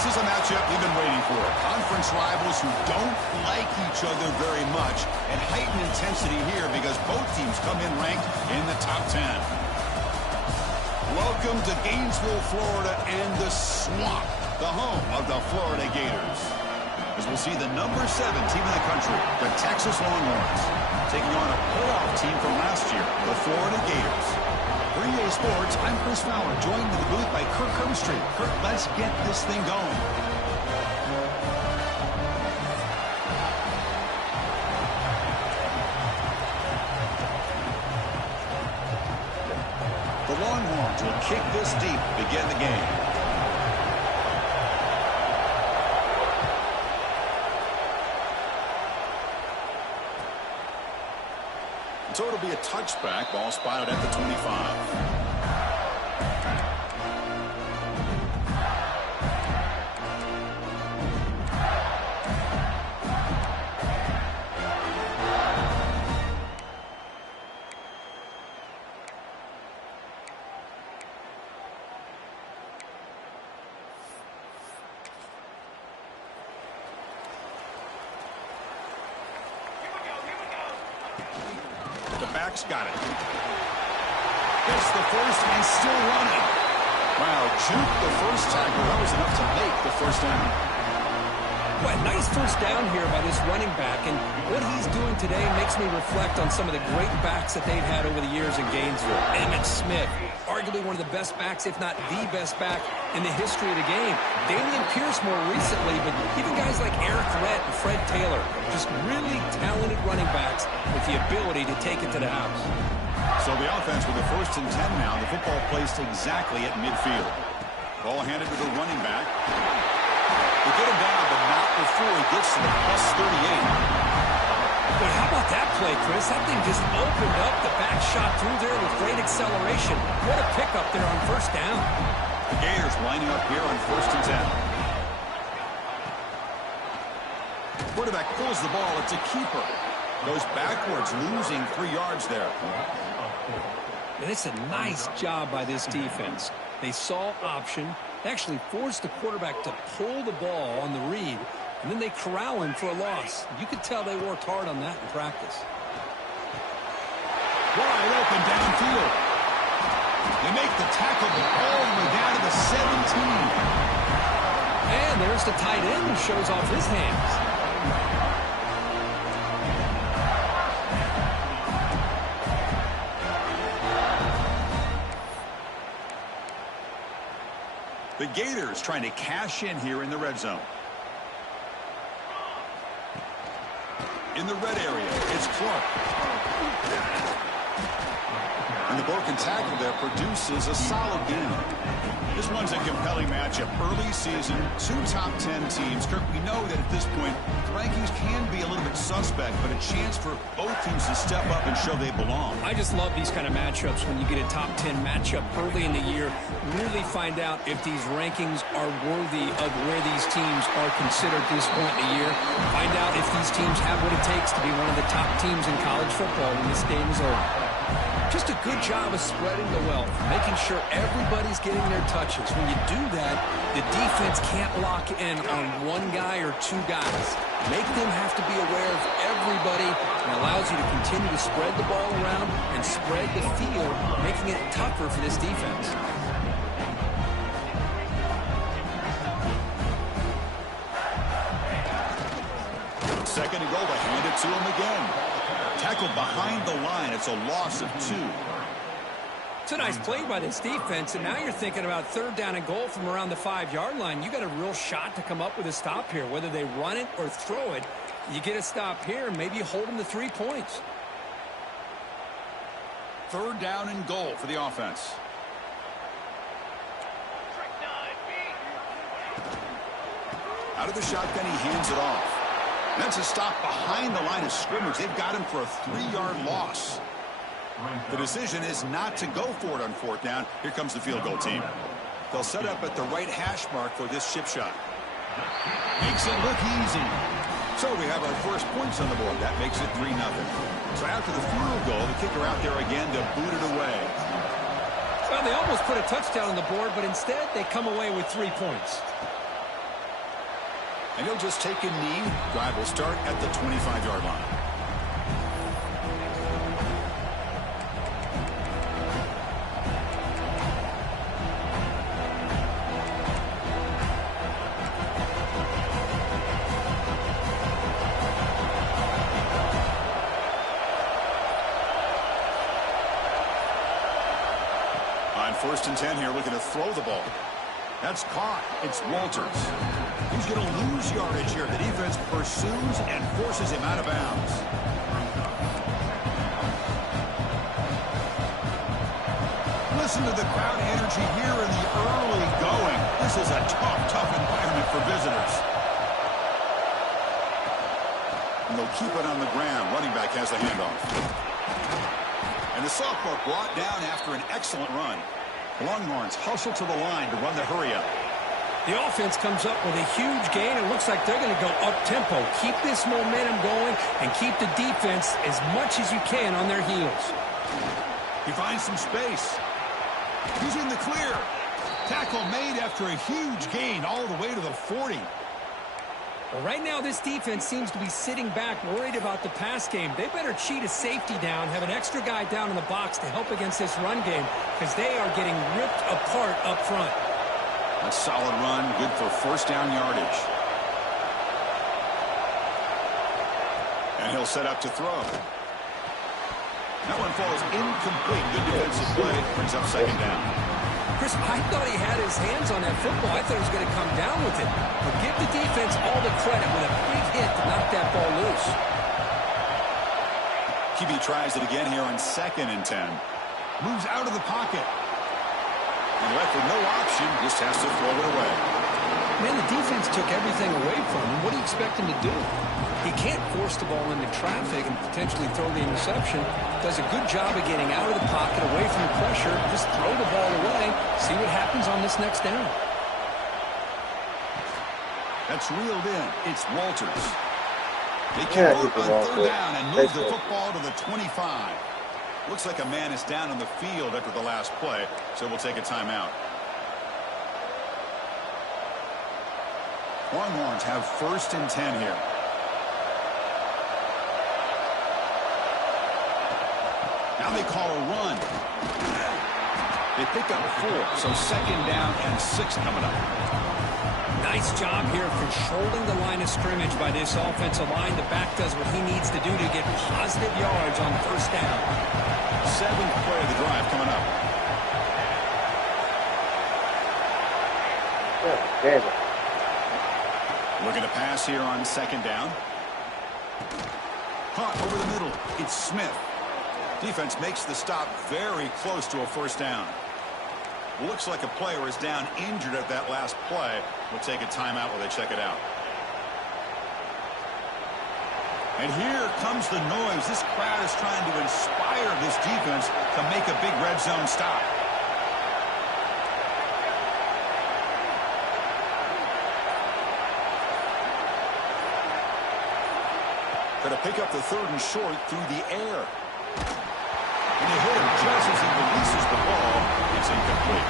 This is a matchup we've been waiting for. Conference rivals who don't like each other very much, and heightened intensity here because both teams come in ranked in the top 10. Welcome to Gainesville, Florida, and the Swamp, the home of the Florida Gators. As we'll see the number 7 team in the country, the Texas Longhorns, taking on a playoff team from last year, the Florida Gators. For EA Sports, I'm Chris Fowler, joined in the booth by Kirk Herbstreit. Kirk, let's get this thing going. The Longhorns will kick this deep to begin the game. So it'll be a touchback, ball spotted at the 25. Got it. Gets the first and still running. Wow, juke the first tackle. That was enough to make the first down. Well, nice first down here by this running back, and what he's doing today makes me reflect on some of the great backs that they've had over the years in Gainesville. Emmitt Smith, arguably one of the best backs, if not the best back in the history of the game. Damian Pierce more recently, but even guys like Eric Rhett and Fred Taylor, just really talented running backs with the ability to take it to the house. So the offense with the 1st and 10 now. The football placed exactly at midfield. Ball handed to the running back. They get him down, but not before he gets to the plus 38. But how about that play, Chris? That thing just opened up. The back shot through there with great acceleration. What a pickup there on first down. The Gators lining up here on 1st and 10. Quarterback pulls the ball. It's a keeper. Goes backwards, losing 3 yards there. And it's a nice job by this defense. They saw option. They actually forced the quarterback to pull the ball on the read, and then they corral him for a loss. You could tell they worked hard on that in practice. Wide open downfield. They make the tackle, but all the way down to the 17. And there's the tight end who shows off his hands. The Gators trying to cash in here in the red zone. In the red area, it's Clark. And the broken tackle there produces a solid game. This one's a compelling matchup. Early season, 2 top 10 teams. Kirk, we know that at this point, the rankings can be a little bit suspect, but a chance for both teams to step up and show they belong. I just love these kind of matchups when you get a top 10 matchup early in the year. Really find out if these rankings are worthy of where these teams are considered at this point in the year. Find out if these teams have what it takes to be one of the top teams in college football when this game is over. Just a good job of spreading the wealth, making sure everybody's getting their touches. When you do that, the defense can't lock in on one guy or 2 guys. Make them have to be aware of everybody, and allows you to continue to spread the ball around and spread the field, making it tougher for this defense. Second and goal, to hand it to him again. Tackled behind the line. It's a loss of 2. It's a nice play by this defense, and now you're thinking about 3rd down and goal from around the 5-yard line. You got a real shot to come up with a stop here. Whether they run it or throw it, you get a stop here, and maybe you hold them to 3 points. 3rd down and goal for the offense. Out of the shotgun, he hands it off. That's a stop behind the line of scrimmage. They've got him for a 3-yard loss. The decision is not to go for it on 4th down. Here comes the field goal team. They'll set up at the right hash mark for this chip shot. Makes it look easy. So we have our first points on the board. That makes it 3-0. So after the field goal, the kicker out there again to boot it away. Well, they almost put a touchdown on the board, but instead they come away with 3 points. And he'll just take a knee. Drive will start at the 25-yard line. On 1st and 10 here, looking to throw the ball. That's caught. It's Walters. He's going to lose yardage here. The defense pursues and forces him out of bounds. Listen to the crowd energy here in the early going. This is a tough environment for visitors. And they'll keep it on the ground. Running back has the handoff. And the sophomore brought down after an excellent run. Longhorns hustle to the line to run the hurry-up. The offense comes up with a huge gain. It looks like they're going to go up-tempo. Keep this momentum going and keep the defense as much as you can on their heels. He finds some space. He's in the clear. Tackle made after a huge gain all the way to the 40. Well, right now, this defense seems to be sitting back, worried about the pass game. They better cheat a safety down, have an extra guy down in the box to help against this run game, because they are getting ripped apart up front. A solid run, good for 1st down yardage. And he'll set up to throw. That one falls incomplete. Good defensive play, brings up 2nd down. Chris, I thought he had his hands on that football. I thought he was going to come down with it. But give the defense all the credit with a big hit to knock that ball loose. QB tries it again here on 2nd and 10. Moves out of the pocket. And left with no option, just has to throw it away. Man, the defense took everything away from him. What do you expect him to do? He can't force the ball into traffic and potentially throw the interception. Does a good job of getting out of the pocket, away from the pressure. Just throw the ball away. See what happens on this next down. That's reeled in. It's Walters. They convert on 3rd down and move the football to the 25. Looks like a man is down on the field after the last play, so we'll take a timeout. Longhorns have 1st and 10 here. Now they call a run. They pick up 4, so 2nd down and 6 coming up. Nice job here controlling the line of scrimmage by this offensive line. The back does what he needs to do to get positive yards on 1st down. 7th play of the drive coming up. Looking to pass here on 2nd down. Caught over the middle. It's Smith. Defense makes the stop very close to a 1st down. Looks like a player is down injured at that last play. We'll take a timeout while they check it out. And here comes the noise. This crowd is trying to inspire this defense to make a big red zone stop. Going to pick up the 3rd and short through the air. And they hit him just as he releases the ball. It's incomplete.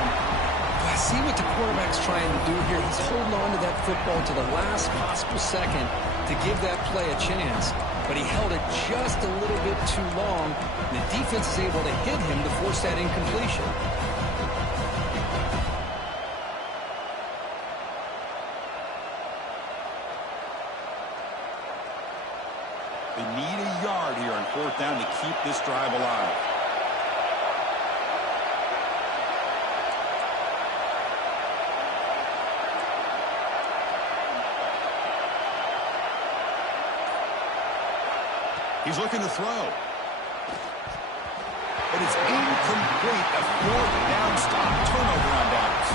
I see what the quarterback's trying to do here. He's holding on to that football to the last possible second to give that play a chance. But he held it just a little bit too long. And the defense is able to hit him to force that incompletion. They need a yard here on 4th down to keep this drive alive. He's looking to throw. But it's incomplete. A 4th down stop. Turnover on downs.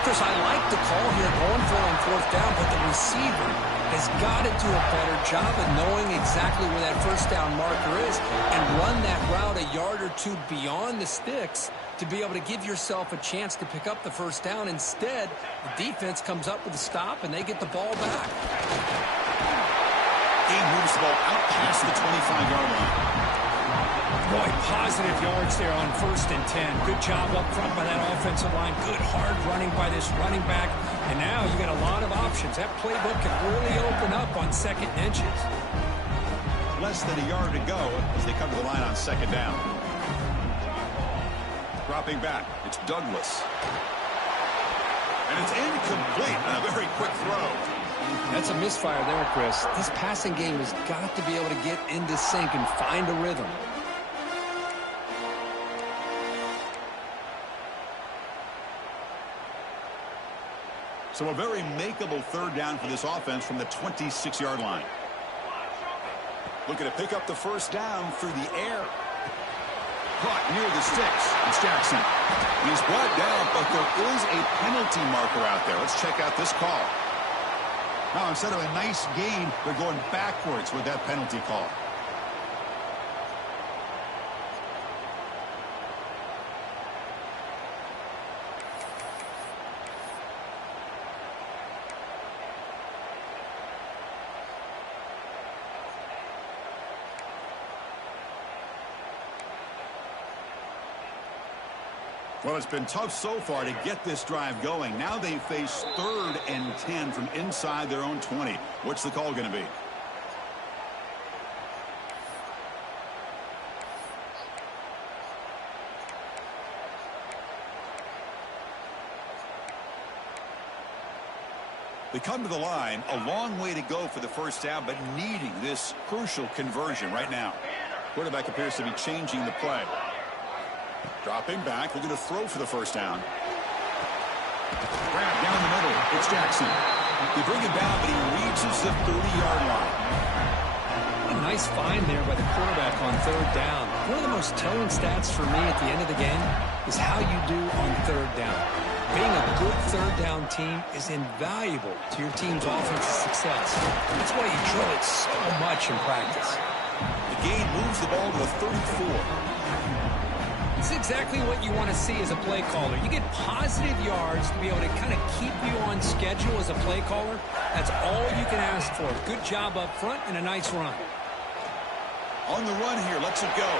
Chris, I like the call here going for it on 4th down, but the receiver has got to do a better job of knowing exactly where that 1st down marker is and run that route a yard or 2 beyond the sticks to be able to give yourself a chance to pick up the 1st down. Instead, the defense comes up with a stop and they get the ball back. He moves the ball out past the 25-yard line. Boy, positive yards there on 1st and 10. Good job up front by that offensive line. Good hard running by this running back. And now you got a lot of options. That playbook can really open up on second and inches. Less than a yard to go as they come to the line on second down. Dropping back, it's Douglas. And it's incomplete on a very quick throw. That's a misfire there, Chris. This passing game has got to be able to get into sync and find a rhythm. So a very makeable third down for this offense from the 26-yard line. Looking to pick up the first down through the air. Caught near the sticks. It's Jackson. He's brought down, but there is a penalty marker out there. Let's check out this call. Now, instead of a nice gain, they're going backwards with that penalty call. Well, it's been tough so far to get this drive going. Now they face 3rd and 10 from inside their own 20. What's the call going to be? They come to the line, a long way to go for the first down, but needing this crucial conversion right now. Quarterback appears to be changing the play. Dropping back, looking to throw for the first down. Grab down the middle. It's Jackson. They bring him down, but he reaches the 30-yard line. A nice find there by the quarterback on third down. One of the most telling stats for me at the end of the game is how you do on third down. Being a good third down team is invaluable to your team's offensive success. That's why you drill it so much in practice. The gain moves the ball to the 34. It's exactly what you want to see as a play caller. You get positive yards to be able to kind of keep you on schedule as a play caller. That's all you can ask for. Good job up front and a nice run. On the run here, lets it go.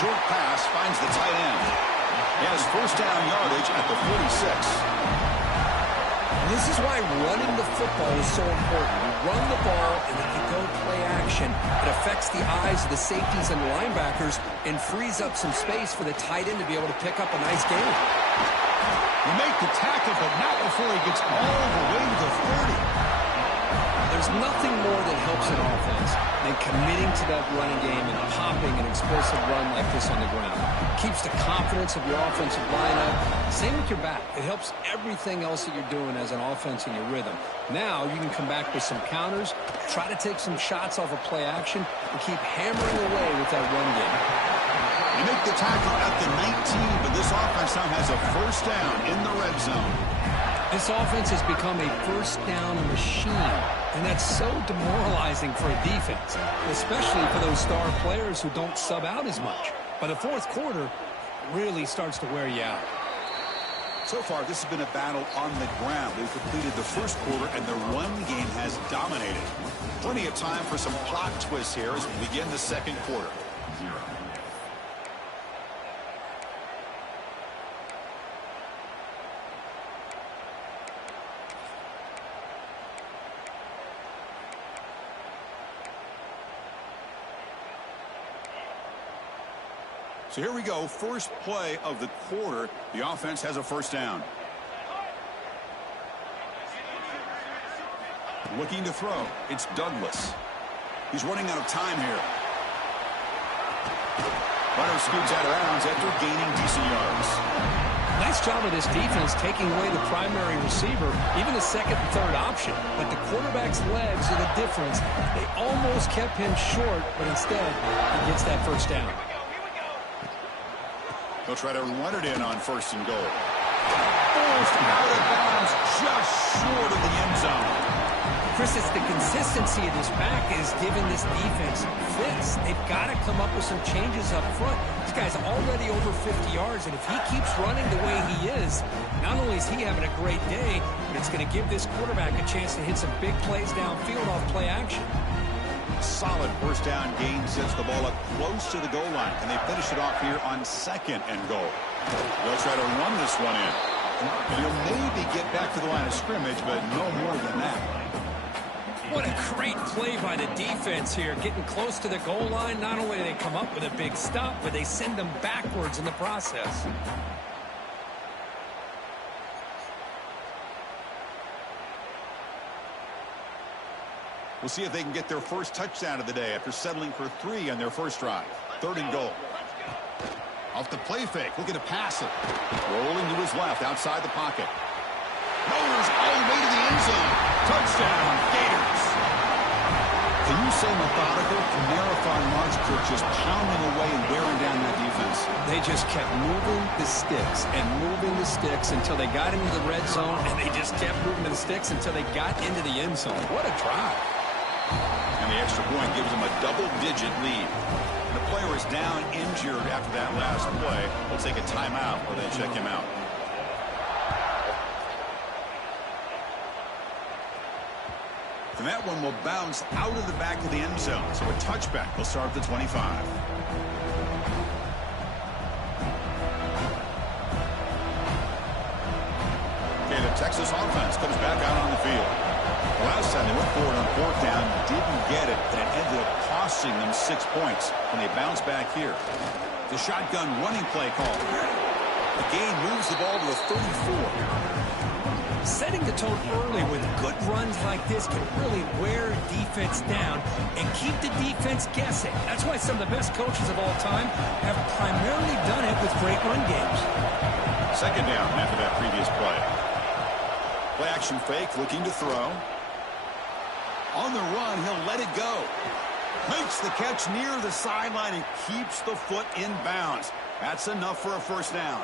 Short pass finds the tight end. He has first down yardage at the 46. This is why running the football is so important. You run the ball, and then you go play action. It affects the eyes of the safeties and linebackers and frees up some space for the tight end to be able to pick up a nice gain. You make the tackle, but not before he gets all the way to the 30. There's nothing more that helps an offense than committing to that running game and popping an explosive run like this on the ground. Keeps the confidence of your offensive lineup. Same with your back. It helps everything else that you're doing as an offense in your rhythm. Now you can come back with some counters, try to take some shots off of play action, and keep hammering away with that run game. You make the tackle at the 19, but this offense now has a first down in the red zone. This offense has become a first down machine, and that's so demoralizing for a defense, especially for those star players who don't sub out as much. By the fourth quarter, it really starts to wear you out. So far, this has been a battle on the ground. They've completed the first quarter, and the run game has dominated. Plenty of time for some plot twists here as we begin the second quarter. So here we go, first play of the quarter. The offense has a first down. Looking to throw. It's Douglas. He's running out of time here. Runner scoots out of bounds after gaining decent yards. Nice job of this defense taking away the primary receiver, even the second and third option. But the quarterback's legs are the difference. They almost kept him short, but instead he gets that first down. They'll try to run it in on first and goal. Forced out of bounds just short of the end zone. Chris, it's the consistency of this back is giving this defense fits. They've got to come up with some changes up front. This guy's already over 50 yards, and if he keeps running the way he is, not only is he having a great day, but it's going to give this quarterback a chance to hit some big plays downfield off play action. Solid first down gain sets the ball up close to the goal line, and they finish it off here on second and goal. They'll try to run this one in. And he'll maybe get back to the line of scrimmage, but no more than that. What a great play by the defense here. Getting close to the goal line, not only do they come up with a big stop, but they send them backwards in the process. We'll see if they can get their first touchdown of the day after settling for 3 on their first drive. 3rd and goal. Off the play fake, looking to pass it. Rolling to his left, outside the pocket. Motors all the way to the end zone. Touchdown, Gators. Can you say methodical? Marathon march could just pounding away and wearing down that defense. They just kept moving the sticks and moving the sticks until they got into the red zone, and they just kept moving the sticks until they got into the end zone. What a drive. And the extra point gives them a double-digit lead. The player is down injured after that last play. We'll take a timeout or they check him out. And that one will bounce out of the back of the end zone. So a touchback will start at the 25. Okay, the Texas offense comes back out on the field. Last time they went forward on 4th down, didn't get it, and it ended up costing them 6 points when they bounce back here. The shotgun running play call. The game moves the ball to the 34. Setting the tone early with good runs like this can really wear a defense down and keep the defense guessing. That's why some of the best coaches of all time have primarily done it with great run games. 2nd down after that previous play. Play action fake, looking to throw. On the run, he'll let it go. Makes the catch near the sideline and keeps the foot in bounds. That's enough for a 1st down.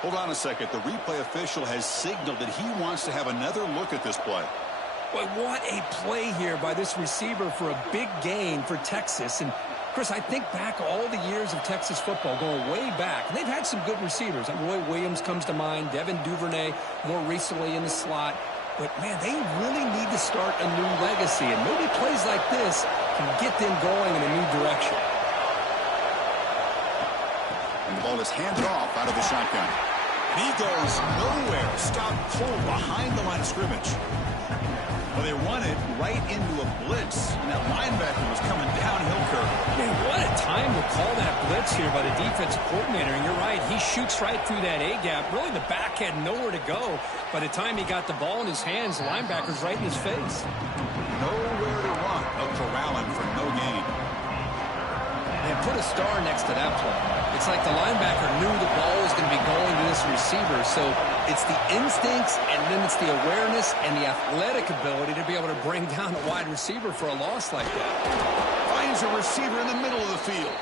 Hold on a second. The replay official has signaled that he wants to have another look at this play. Boy, what a play here by this receiver for a big gain for Texas. And, Chris, I think back all the years of Texas football, going way back. They've had some good receivers. Roy Williams comes to mind, Devin Duvernay more recently in the slot. But, man, they really need to start a new legacy. And maybe plays like this can get them going in a new direction. And the ball is handed off out of the shotgun. And he goes nowhere. Stopped cold behind the line of scrimmage. Well, they run it right into a blitz. And that linebacker was coming downhill curve. Man, what a time to call that blitz here by the defensive coordinator. And you're right, he shoots right through that A-gap. Really, the back had nowhere to go. By the time he got the ball in his hands, the linebacker's right in his face. Nowhere to run. They'll corral him for no gain. And put a star next to that play. It's like the linebacker knew the ball was going to be going to this receiver. So it's the instincts, and then it's the awareness and the athletic ability to be able to bring down a wide receiver for a loss like that. Finds a receiver in the middle of the field.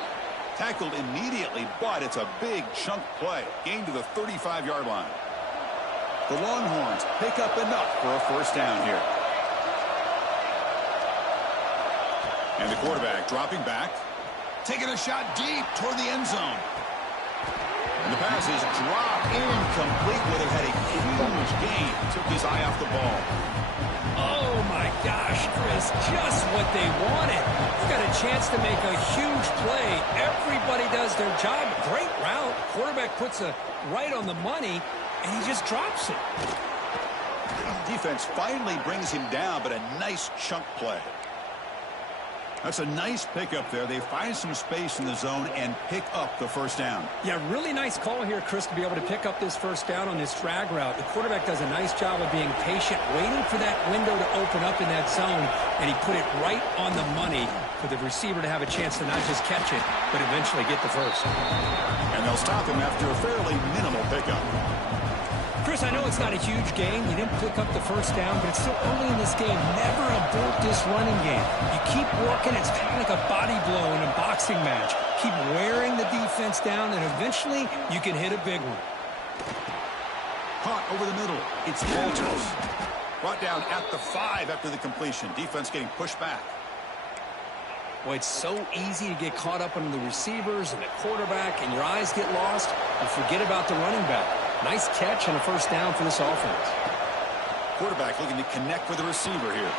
Tackled immediately, but it's a big chunk play. Gained to the 35-yard line. The Longhorns pick up enough for a 1st down here. And the quarterback dropping back. Taking a shot deep toward the end zone. And the pass is dropped incomplete. Would have had a huge gain. Took his eye off the ball. Oh, my gosh, Chris. Just what they wanted. You got a chance to make a huge play. Everybody does their job. Great route. Quarterback puts it right on the money, and he just drops it. Defense finally brings him down, but a nice chunk play. That's a nice pickup there. They find some space in the zone and pick up the 1st down. Yeah, really nice call here, Chris, to be able to pick up this 1st down on this drag route. The quarterback does a nice job of being patient, waiting for that window to open up in that zone, and he put it right on the money for the receiver to have a chance to not just catch it, but eventually get the 1st. And they'll stop him after a fairly minimal pickup. Chris, I know it's not a huge gain. You didn't pick up the 1st down, but it's still early in this game. Never abort this running game. You keep working. It's kind of like a body blow in a boxing match. Keep wearing the defense down, and eventually you can hit a big one. Caught over the middle. It's Walters. Brought down at the 5 after the completion. Defense getting pushed back. Boy, it's so easy to get caught up on the receivers and the quarterback, and your eyes get lost, and forget about the running back. Nice catch and a 1st down for this offense. Quarterback looking to connect with the receiver here.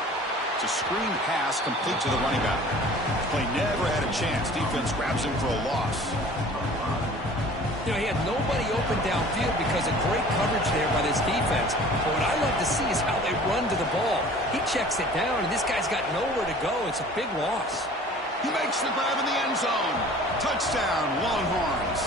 It's a screen pass complete to the running back. Play never had a chance. Defense grabs him for a loss. You know, he had nobody open downfield because of great coverage there by this defense. But what I love to see is how they run to the ball. He checks it down, and this guy's got nowhere to go. It's a big loss. He makes the grab in the end zone. Touchdown, Longhorns.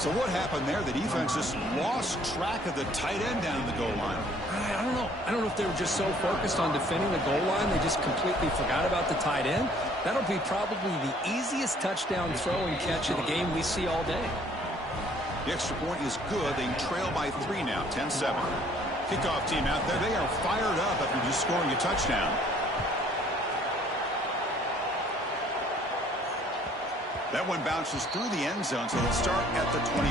So what happened there? The defense just lost track of the tight end down in the goal line. I don't know. I don't know if they were just so focused on defending the goal line they just completely forgot about the tight end. That'll be probably the easiest touchdown throw and catch of the game we see all day. The extra point is good. They trail by 3 now, 10-7. Kickoff team out there. They are fired up after just scoring a touchdown. That one bounces through the end zone, so they'll start at the 25.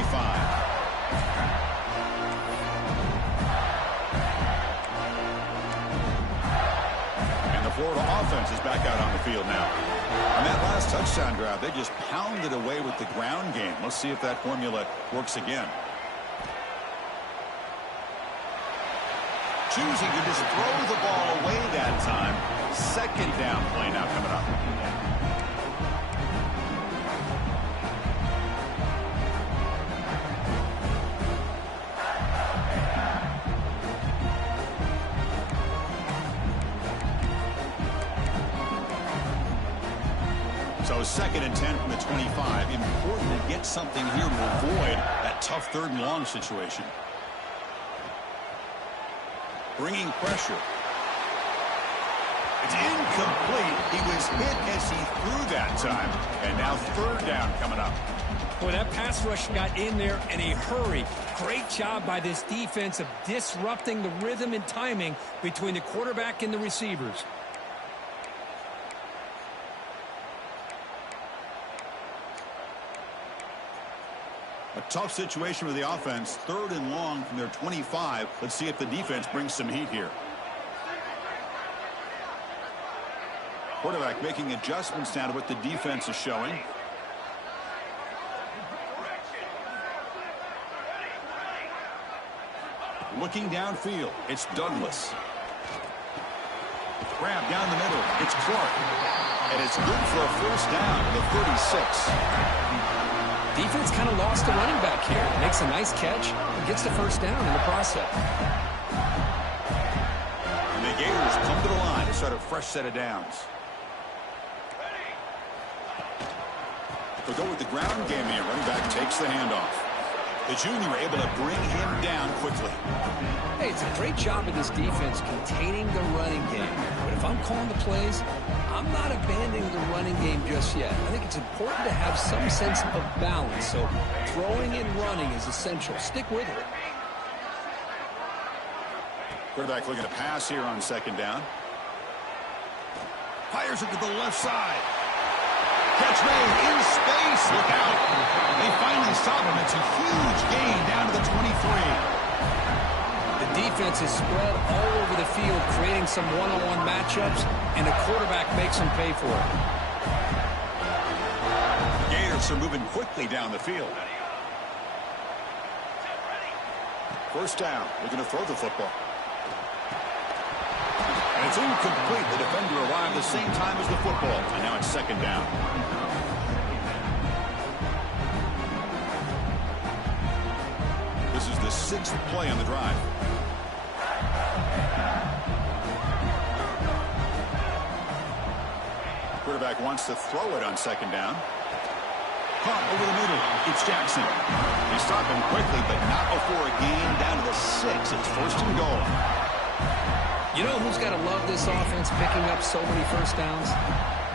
And the Florida offense is back out on the field now. On that last touchdown drive, they just pounded away with the ground game. Let's see if that formula works again. Choosing to just throw the ball away that time. Second down play now coming up. So 2nd and 10 from the 25. Important to get something here to avoid that tough 3rd and long situation. Bringing pressure. It's incomplete. He was hit as he threw that time. And now 3rd down coming up. Boy, that pass rush got in there in a hurry. Great job by this defense of disrupting the rhythm and timing between the quarterback and the receivers. A tough situation with the offense. 3rd and long from their 25. Let's see if the defense brings some heat here. Quarterback making adjustments now to what the defense is showing. Looking downfield. It's Douglas. Grab down the middle. It's Clark. And it's good for a 1st down at the 36. Defense kind of lost the running back here. Makes a nice catch and gets the 1st down in the process. And the Gators come to the line to start a fresh set of downs. They'll go with the ground game here. Running back takes the handoff. The junior able to bring him down quickly. Hey, it's a great job of this defense containing the running game. But if I'm calling the plays, I'm not abandoning the running game just yet. I think it's important to have some sense of balance. So throwing and running is essential. Stick with it. Quarterback looking to pass here on 2nd down. Fires it to the left side. Catch made in space. Look out. They finally stop him. It's a huge gain down to the 23. The defense is spread all over the field, creating some one-on-one matchups, and the quarterback makes them pay for it. Gators are moving quickly down the field. 1st down. They're going to throw the football. And it's incomplete. The defender arrived the same time as the football. And now it's 2nd down. This is the 6th play on the drive. Quarterback wants to throw it on 2nd down. Pump over the middle. It's Jackson. They stop him quickly, but not before a gain down to the 6. It's 1st and goal. You know who's got to love this offense picking up so many 1st downs?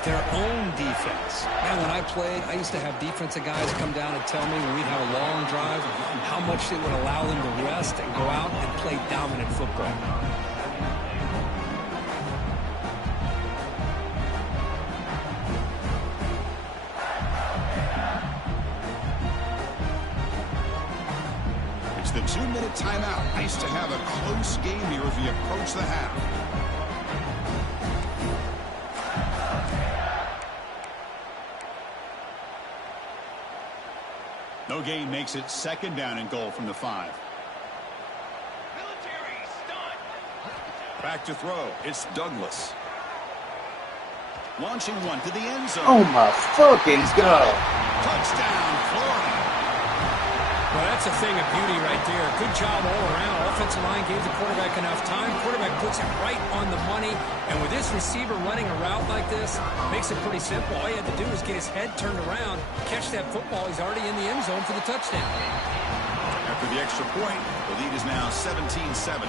Their own defense. Man, when I played, I used to have defensive guys come down and tell me when we'd have a long drive how much it would allow them to rest and go out and play dominant football. It's the 2-minute timeout. Nice to have a close game here as we approach the half. No gain makes it 2nd down and goal from the 5. Back to throw. It's Douglas. Launching one to the end zone. Oh my fucking God. Touchdown, Florida. Well, that's a thing of beauty right there. Good job all around. Offensive line gave the quarterback enough time. Quarterback puts it right on the money. And with this receiver running a route like this, makes it pretty simple. All you had to do was get his head turned around, catch that football. He's already in the end zone for the touchdown. After the extra point, the lead is now 17-7.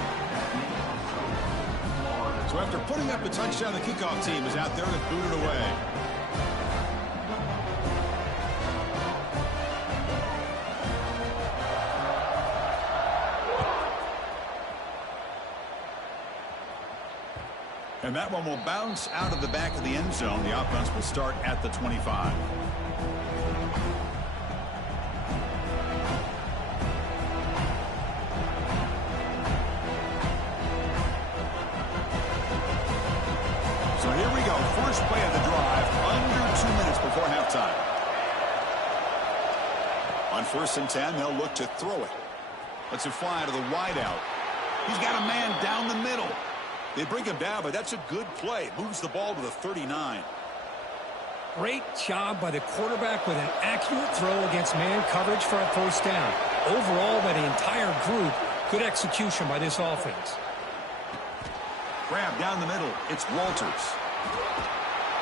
So after putting up a touchdown, the kickoff team is out there to boot it away. And that one will bounce out of the back of the end zone. The offense will start at the 25. So here we go. First play of the drive, under 2 minutes before halftime. On 1st and 10, they'll look to throw it. Lets it fly to the wideout. He's got a man down the middle. They bring him down, but that's a good play. Moves the ball to the 39. Great job by the quarterback with an accurate throw against man coverage for a first down. Overall, by the entire group, good execution by this offense. Grab down the middle. It's Walters.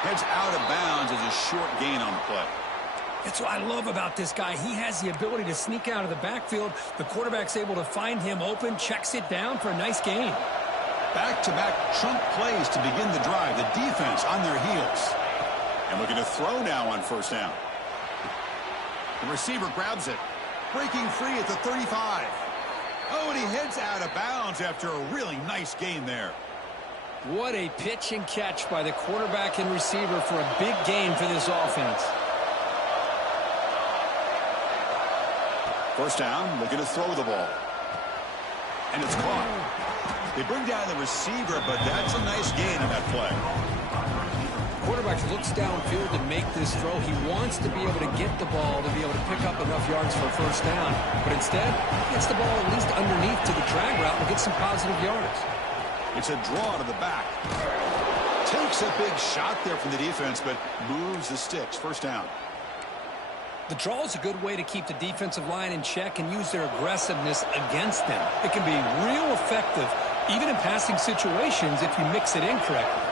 Heads out of bounds as a short gain on the play. That's what I love about this guy. He has the ability to sneak out of the backfield. The quarterback's able to find him open, checks it down for a nice gain. Back-to-back chunk plays to begin the drive. The defense on their heels. And looking to throw now on 1st down. The receiver grabs it. Breaking free at the 35. Oh, and he heads out of bounds after a really nice gain there. What a pitch and catch by the quarterback and receiver for a big gain for this offense. 1st down, looking to throw the ball. And it's caught. They bring down the receiver, but that's a nice gain on that play. Quarterback looks downfield to make this throw. He wants to be able to get the ball to be able to pick up enough yards for a 1st down. But instead, he gets the ball at least underneath to the drag route and gets some positive yards. It's a draw to the back. Takes a big shot there from the defense, but moves the sticks. 1st down. The draw is a good way to keep the defensive line in check and use their aggressiveness against them. It can be real effective, even in passing situations, if you mix it in correctly.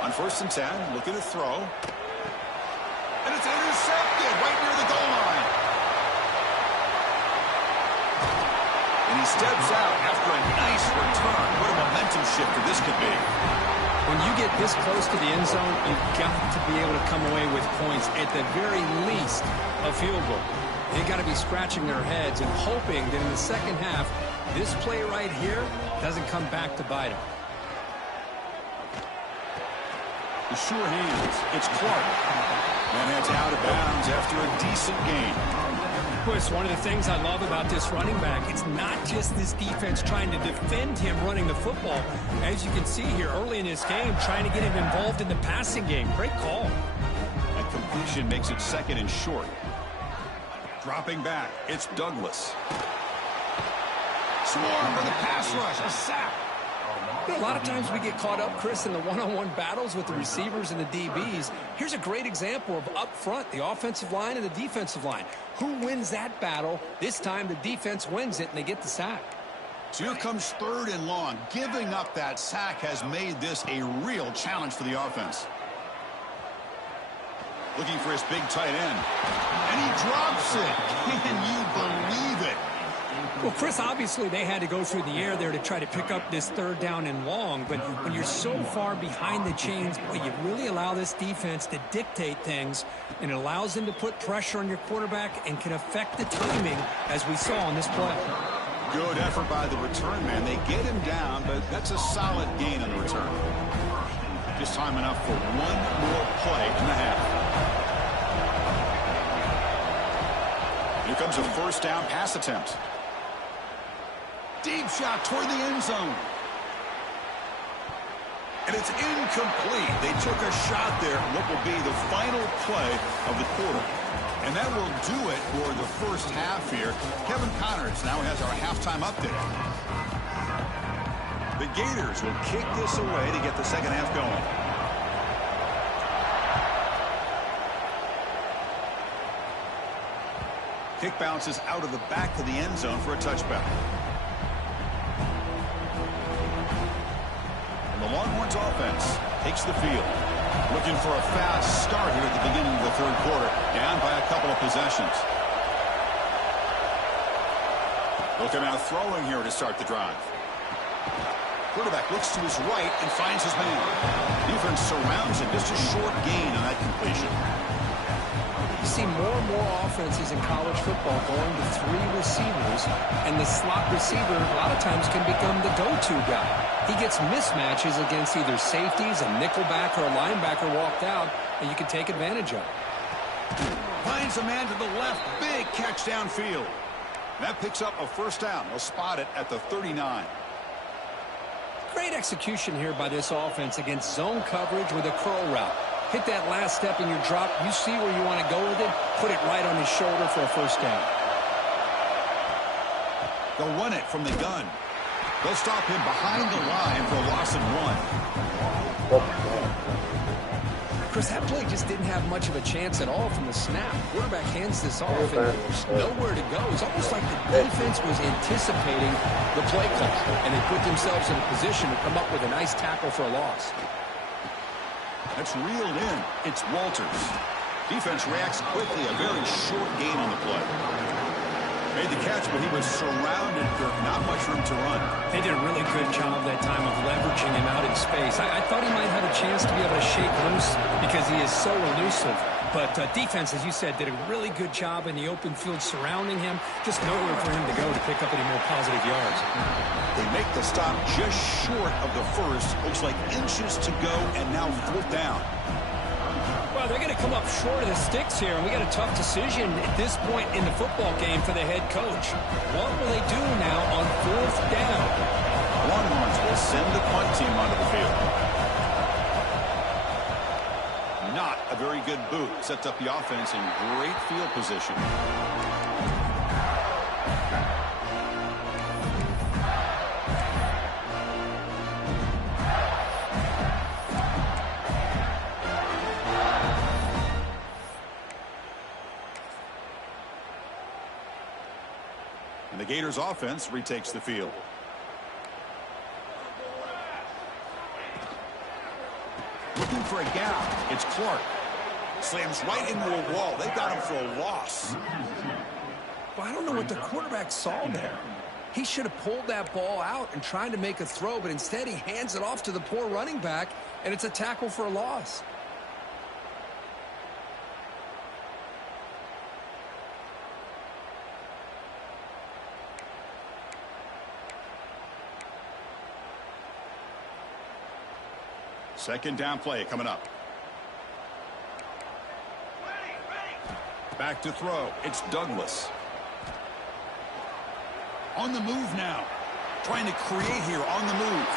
On 1st and 10, looking to throw. And it's intercepted right near the goal line. And he steps out after a nice return. What a momentum shifter this could be. When you get this close to the end zone, you've got to be able to come away with points. At the very least, a field goal. They've got to be scratching their heads and hoping that in the second half, this play right here doesn't come back to bite them. The sure hands. It's Clark. And that's out of bounds after a decent gain. Chris, one of the things I love about this running back, it's not just this defense trying to defend him running the football. As you can see here early in this game, trying to get him involved in the passing game. Great call. That completion makes it 2nd and short. Dropping back, it's Douglas. Swarm for the pass rush, a sack. A lot of times we get caught up, Chris, in the one-on-one battles with the receivers and the DBs. Here's a great example of up front, the offensive line and the defensive line. Who wins that battle? This time the defense wins it, and they get the sack. So here comes 3rd and long. Giving up that sack has made this a real challenge for the offense. Looking for his big tight end. And he drops it. Can you believe it? Well, Chris, obviously they had to go through the air there to try to pick up this 3rd down and long. But when you're so far behind the chains, boy, you really allow this defense to dictate things. And it allows them to put pressure on your quarterback and can affect the timing, as we saw on this play. Good effort by the return man. They get him down, but that's a solid gain on the return. Just time enough for one more play in the half. Here comes a 1st down pass attempt. Deep shot toward the end zone. And it's incomplete. They took a shot there, what will be the final play of the quarter. And that will do it for the first half here. Kevin Connors now has our halftime update. The Gators will kick this away to get the second half going. Kick bounces out of the back of the end zone for a touchback. And the Longhorns offense takes the field. Looking for a fast start here at the beginning of the third quarter. Down by a couple of possessions. Looking out throwing here to start the drive. Quarterback looks to his right and finds his man. Defense surrounds him. Just a short gain on that completion. You see more and more offenses in college football going to 3 receivers, and the slot receiver a lot of times can become the go-to guy. He gets mismatches against either safeties, a nickelback, or a linebacker walked out, and you can take advantage of it. Finds a man to the left. Big catch downfield. That picks up a first down. We'll spot it at the 39. Great execution here by this offense against zone coverage with a curl route. Hit that last step in your drop. You see where you want to go with it. Put it right on his shoulder for a first down. They'll run it from the gun. They'll stop him behind the line for a loss of 1. Chris, that play just didn't have much of a chance at all from the snap. Quarterback hands this off, and there's nowhere to go. It's almost like the defense was anticipating the play call, and they put themselves in a position to come up with a nice tackle for a loss. That's reeled in. It's Walters. Defense reacts quickly. A very short gain on the play. Made the catch, but he was surrounded. Not much room to run. They did a really good job that time of leveraging him out in space. I thought he might have a chance to be able to shake loose because he is so elusive. But defense, as you said, did a really good job in the open field surrounding him. Just nowhere for him to go to pick up any more positive yards. They make the stop just short of the first. Looks like inches to go, and now 4th down. Well, they're going to come up short of the sticks here, and we got a tough decision at this point in the football game for the head coach. What will they do now on 4th down? Longhorns will send the punt team onto the field. Not a very good boot. Sets up the offense in great field position. And the Gators offense retakes the field. Looking for a gap. It's Clark. Slams right into a wall. They got him for a loss. Well, I don't know what the quarterback saw there. He should have pulled that ball out and tried to make a throw, but instead he hands it off to the poor running back, and it's a tackle for a loss. Second down play coming up. Back to throw. It's Douglas. On the move now. Trying to create here on the move.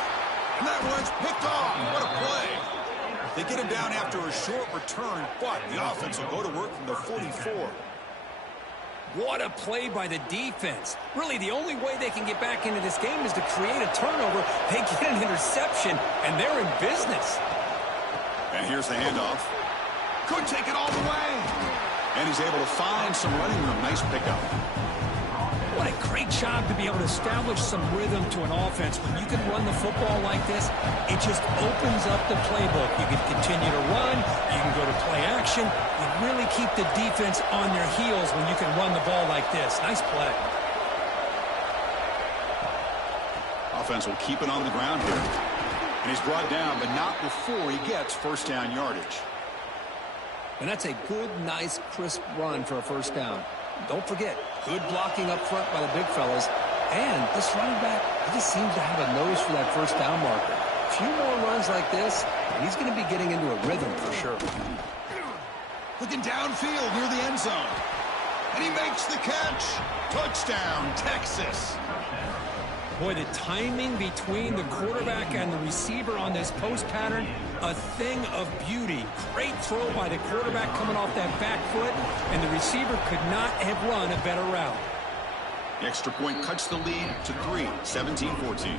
And that one's picked off. What a play. They get him down after a short return, but the offense will go to work from the 44. What a play by the defense. Really, the only way they can get back into this game is to create a turnover. They get an interception, and they're in business. And here's the handoff. Could take it all the way. And he's able to find some running room. Nice pickup. What a great job to be able to establish some rhythm to an offense. When you can run the football like this, it just opens up the playbook. You can continue to run. You can go to play action. You really keep the defense on their heels when you can run the ball like this. Nice play. Offense will keep it on the ground here. And he's brought down, but not before he gets first down yardage. And that's a good, nice, crisp run for a first down. Don't forget, good blocking up front by the big fellas. And this running back, he just seems to have a nose for that first down marker. A few more runs like this, and he's going to be getting into a rhythm for sure. Looking downfield near the end zone. And he makes the catch. Touchdown, Texas. Boy, the timing between the quarterback and the receiver on this post pattern, a thing of beauty. Great throw by the quarterback coming off that back foot, and the receiver could not have run a better route. The extra point cuts the lead to 3, 17-14.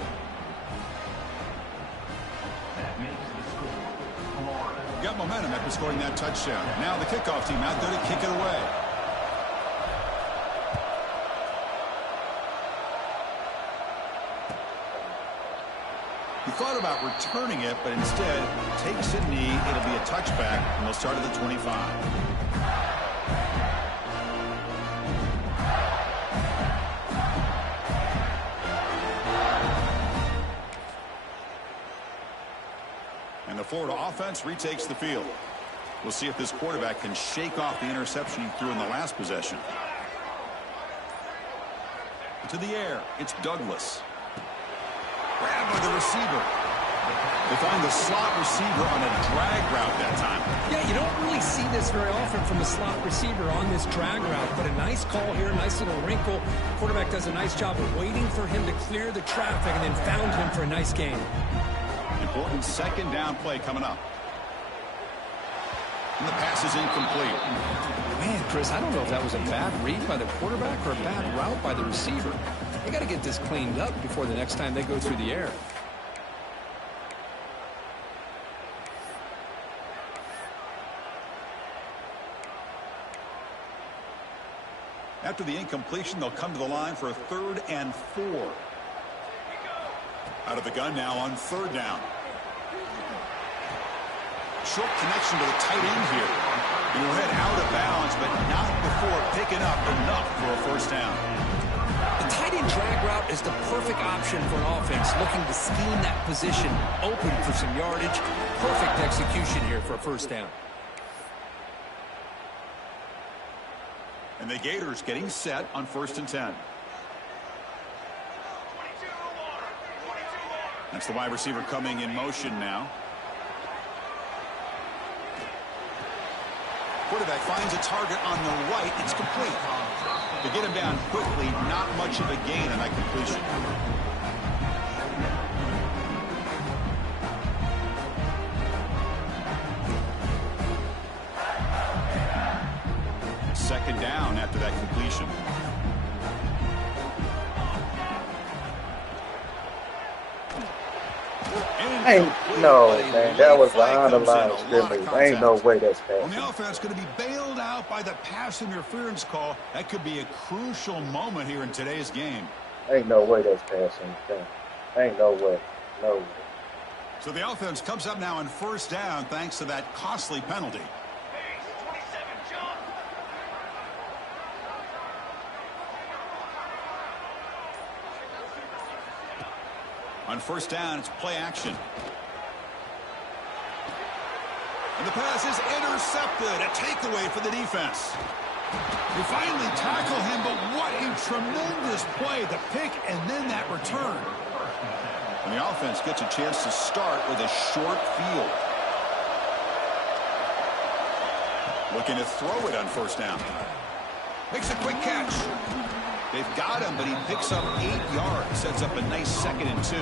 Got momentum after scoring that touchdown. Now the kickoff team out there to kick it away. He thought about returning it, but instead takes a knee. It'll be a touchback, and they'll start at the 25. And the Florida offense retakes the field. We'll see if this quarterback can shake off the interception he threw in the last possession. To the air, it's Douglas. Grabbed by the receiver. They find the slot receiver on a drag route that time. Yeah, you don't really see this very often from a slot receiver on this drag route, but a nice call here, nice little wrinkle. Quarterback does a nice job of waiting for him to clear the traffic and then found him for a nice gain. Important second down play coming up. And the pass is incomplete. Man, Chris, I don't know if that was a bad read by the quarterback or a bad route by the receiver. They got to get this cleaned up before the next time they go through the air. After the incompletion, they'll come to the line for a 3rd and 4. Out of the gun now on 3rd down. Short connection to the tight end here. He will head out of bounds, but not before picking up enough for a 1st down. The tight end drag route is the perfect option for an offense looking to scheme that position open for some yardage. Perfect execution here for a 1st down. And the Gators getting set on 1st and 10. That's the wide receiver coming in motion now. Quarterback finds a target on the right. It's complete. To get him down quickly, not much of a gain on that completion. Second down after that completion. Ain't no, man. That was behind the line of scrimmage. Ain't no way that's passing. On the offense, going to be bailed out by the pass interference call. That could be a crucial moment here in today's game. Ain't no way that's passing. Ain't no way. No way. So the offense comes up now on 1st down thanks to that costly penalty. On 1st down, it's play action. And the pass is intercepted. A takeaway for the defense. They finally tackle him, but what a tremendous play. The pick and then that return. And the offense gets a chance to start with a short field. Looking to throw it on 1st down. Makes a quick catch. They've got him, but he picks up 8 yards. Sets up a nice 2nd and 2.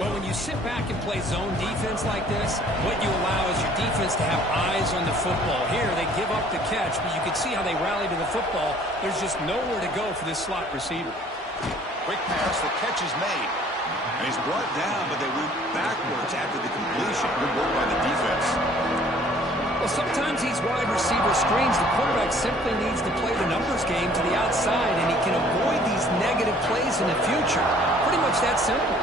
Well, when you sit back and play zone defense like this, what you allow is your defense to have eyes on the football. Here, they give up the catch, but you can see how they rally to the football. There's just nowhere to go for this slot receiver. Quick pass, the catch is made. And he's brought down, but they went backwards after the completion. Good work by the defense. Well, sometimes these wide receiver screens, the quarterback simply needs to play the numbers game to the outside, and he can avoid these negative plays in the future. Pretty much that simple.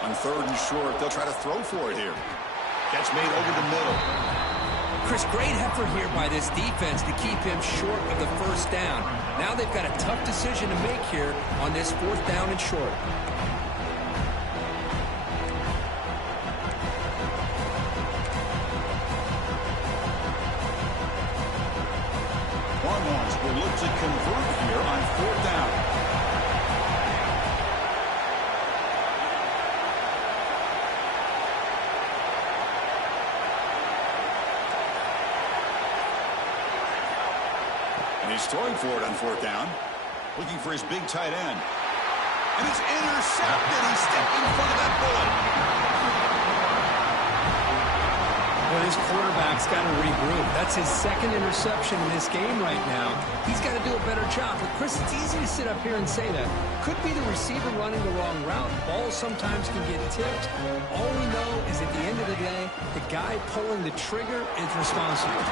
On 3rd and short, they'll try to throw for it here. Catch made over the middle. Chris, great effort here by this defense to keep him short of the 1st down. Now they've got a tough decision to make here on this 4th down and short. Longhorns will look to convert here on 4th down. He's throwing for it on 4th down. Looking for his big tight end. And he's intercepted. He stepped in front of that bullet. Well, his quarterback quarterback's got to regroup. That's his second interception in this game right now. He's got to do a better job. But, Chris, it's easy to sit up here and say that. Could be the receiver running the wrong route. Balls sometimes can get tipped. All we know is at the end of the day, the guy pulling the trigger is responsible.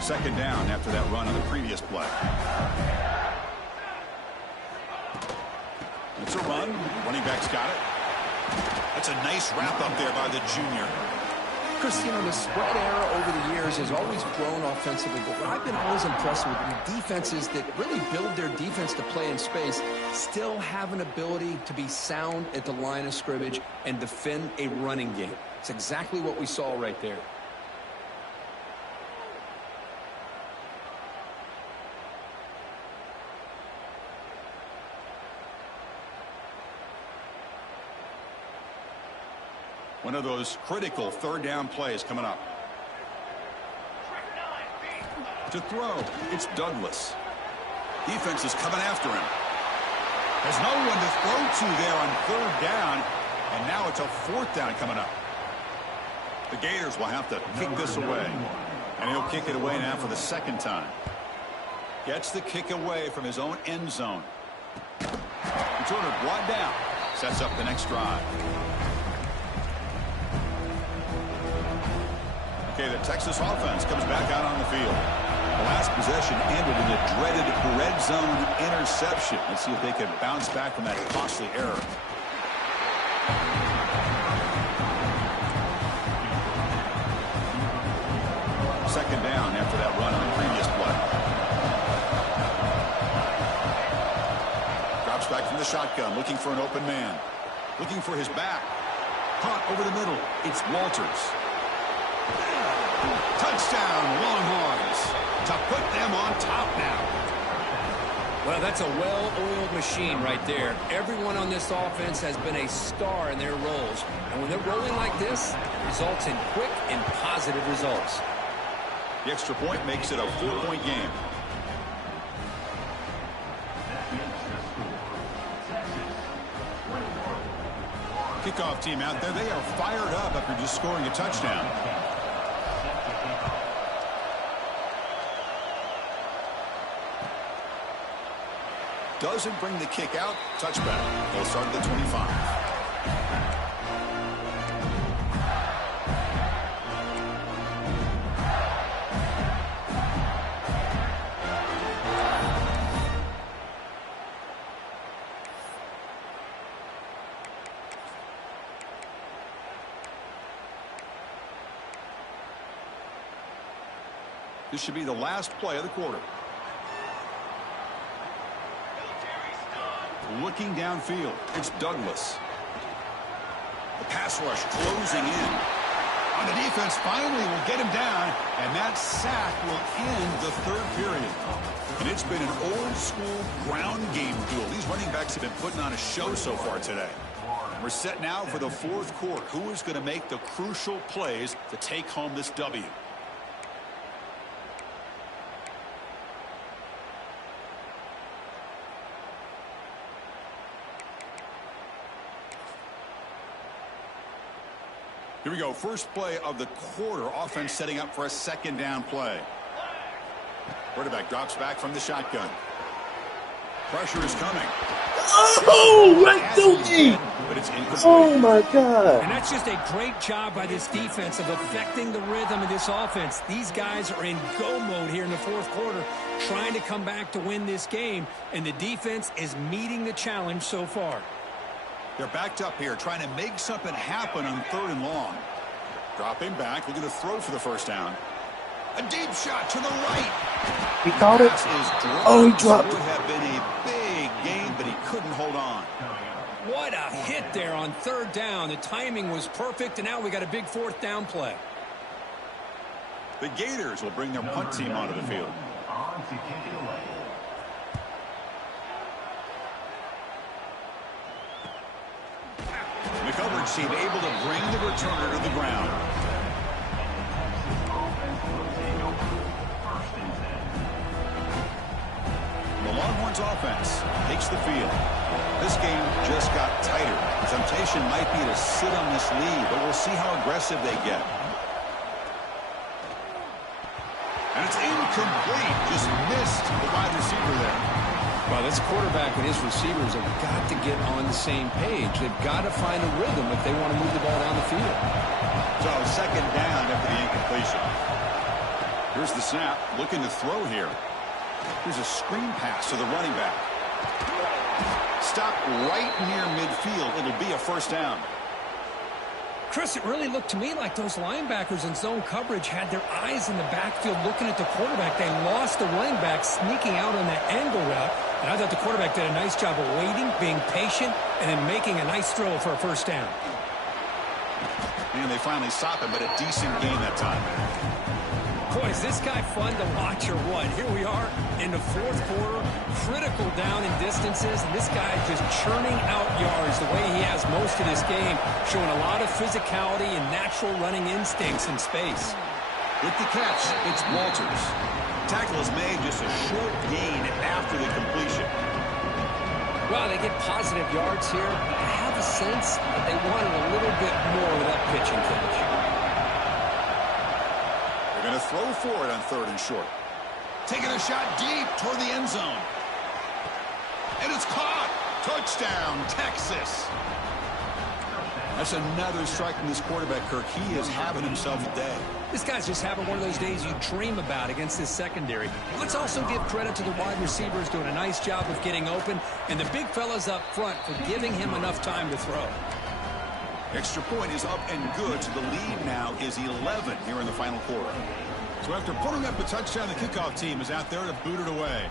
Second down after that run on the previous play. It's a run. Running back's got it. That's a nice wrap up there by the junior. Chris, you know, the spread era over the years has always grown offensively, but what I've been always impressed with the defenses that really build their defense to play in space still have an ability to be sound at the line of scrimmage and defend a running game. It's exactly what we saw right there. One of those critical third down plays coming up. To throw, it's Douglas. Defense is coming after him. There's no one to throw to there on third down, and now it's a fourth down coming up. The Gators will have to kick this away, and he'll kick it away now for the second time. Gets the kick away from his own end zone. Returner brought down. Sets up the next drive. Okay, the Texas offense comes back out on the field. The last possession ended in a dreaded red zone interception. Let's see if they can bounce back from that costly error. Second down after that run on the previous play. Drops back from the shotgun, looking for an open man. Looking for his back. Caught over the middle. It's Walters. Touchdown, Longhorns, to put them on top now. Well, that's a well-oiled machine right there. Everyone on this offense has been a star in their roles. And when they're rolling like this, it results in quick and positive results. The extra point makes it a 4-point game. Kickoff team out there, they are fired up after just scoring a touchdown. Doesn't bring the kick out. Touchback. They'll start at the 25. This should be the last play of the quarter. Looking downfield, it's Douglas. The pass rush closing in. On the defense, finally will get him down, and that sack will end the third period. And it's been an old-school ground game duel. These running backs have been putting on a show so far today. We're set now for the fourth quarter. Who is going to make the crucial plays to take home this W? Here we go. First play of the quarter. Offense setting up for a second down play. Quarterback drops back from the shotgun. Pressure is coming. Oh, right through me. But it's incomplete. Oh, my God. And that's just a great job by this defense of affecting the rhythm of this offense. These guys are in go mode here in the fourth quarter, trying to come back to win this game, and the defense is meeting the challenge so far. They're backed up here, trying to make something happen on third and long. Dropping back, looking to throw for the first down. A deep shot to the right. He caught it. Oh, he dropped it. it. Would have been a big gain, but he couldn't hold on. What a hit there on third down. The timing was perfect, and now we got a big fourth down play. The Gators will bring their punt team onto the field. coverage team able to bring the returner to the ground. The Longhorns offense takes the field. This game just got tighter. The temptation might be to sit on this lead, but we'll see how aggressive they get. And it's incomplete. Just missed the wide receiver there. Well, this quarterback and his receivers have got to get on the same page. They've got to find a rhythm if they want to move the ball down the field. So second down after the incompletion. Here's the snap. Looking to throw here. Here's a screen pass to the running back. Stopped right near midfield. It'll be a first down. Chris, it really looked to me like those linebackers in zone coverage had their eyes in the backfield looking at the quarterback. They lost the running back sneaking out on that angle route. And I thought the quarterback did a nice job of waiting, being patient, and then making a nice throw for a first down. And they finally stop him, but a decent gain that time. Boy, is this guy fun to watch or what? Here we are in the fourth quarter, critical down in distances, and this guy just churning out yards the way he has most of this game, showing a lot of physicality and natural running instincts in space. With the catch, it's Walters. Tackle is made just a short gain after the completion. Well, they get positive yards here, but I have a sense that they wanted a little bit more of that pitching catch. Going to throw for it on third and short. Taking a shot deep toward the end zone. And it's caught. Touchdown, Texas. That's another strike from this quarterback, Kirk. He is having himself a day. This guy's just having one of those days you dream about against this secondary. Let's also give credit to the wide receivers doing a nice job of getting open, and the big fellas up front for giving him enough time to throw. Extra point is up and good, so the lead now is 11 here in the final quarter. So after putting up a touchdown, the kickoff team is out there to boot it away.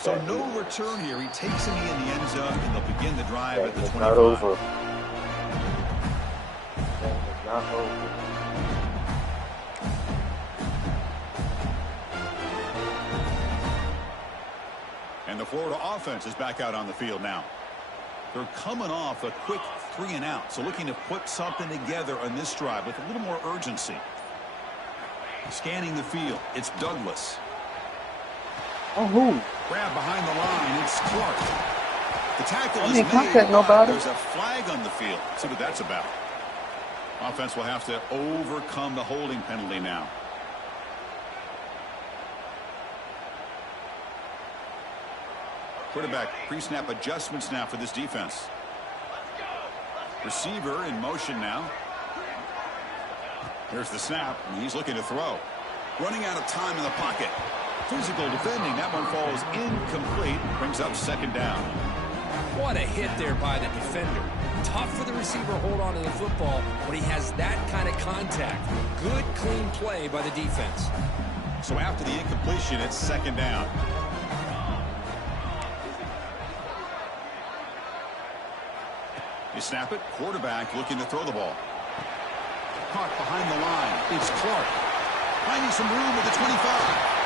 So no return here. He takes a knee in the end zone, and they'll begin the drive at the 25. Not over. Not over. And the Florida offense is back out on the field now. They're coming off a quick 3-and-out, so looking to put something together on this drive with a little more urgency. Scanning the field, it's Douglas. Oh, who? Grab behind the line, it's Clark. The tackle is made. There's a flag on the field. Let's see what that's about. Offense will have to overcome the holding penalty now. Quarterback pre-snap adjustments now for this defense. Receiver in motion now. Here's the snap, and he's looking to throw. Running out of time in the pocket. Physical defending. That one falls incomplete. Brings up second down. What a hit there by the defender. Tough for the receiver to hold on to the football when he has that kind of contact. Good, clean play by the defense. So after the incompletion, it's second down. You snap it. Quarterback looking to throw the ball. Caught behind the line. It's Clark. Finding some room at the 25.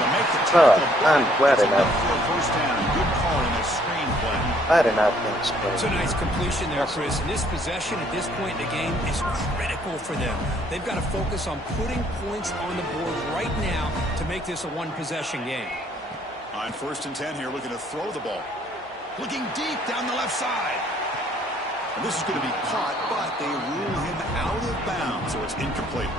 To make the tackle. I'm glad enough for a first down. Good call in a screen play. I did not think so. It's a nice completion there, Chris. And this possession at this point in the game is critical for them. They've got to focus on putting points on the board right now to make this a one-possession game. On first and 10 here, looking to throw the ball. Looking deep down the left side. And this is going to be caught, but they rule him out of bounds, so it's incomplete.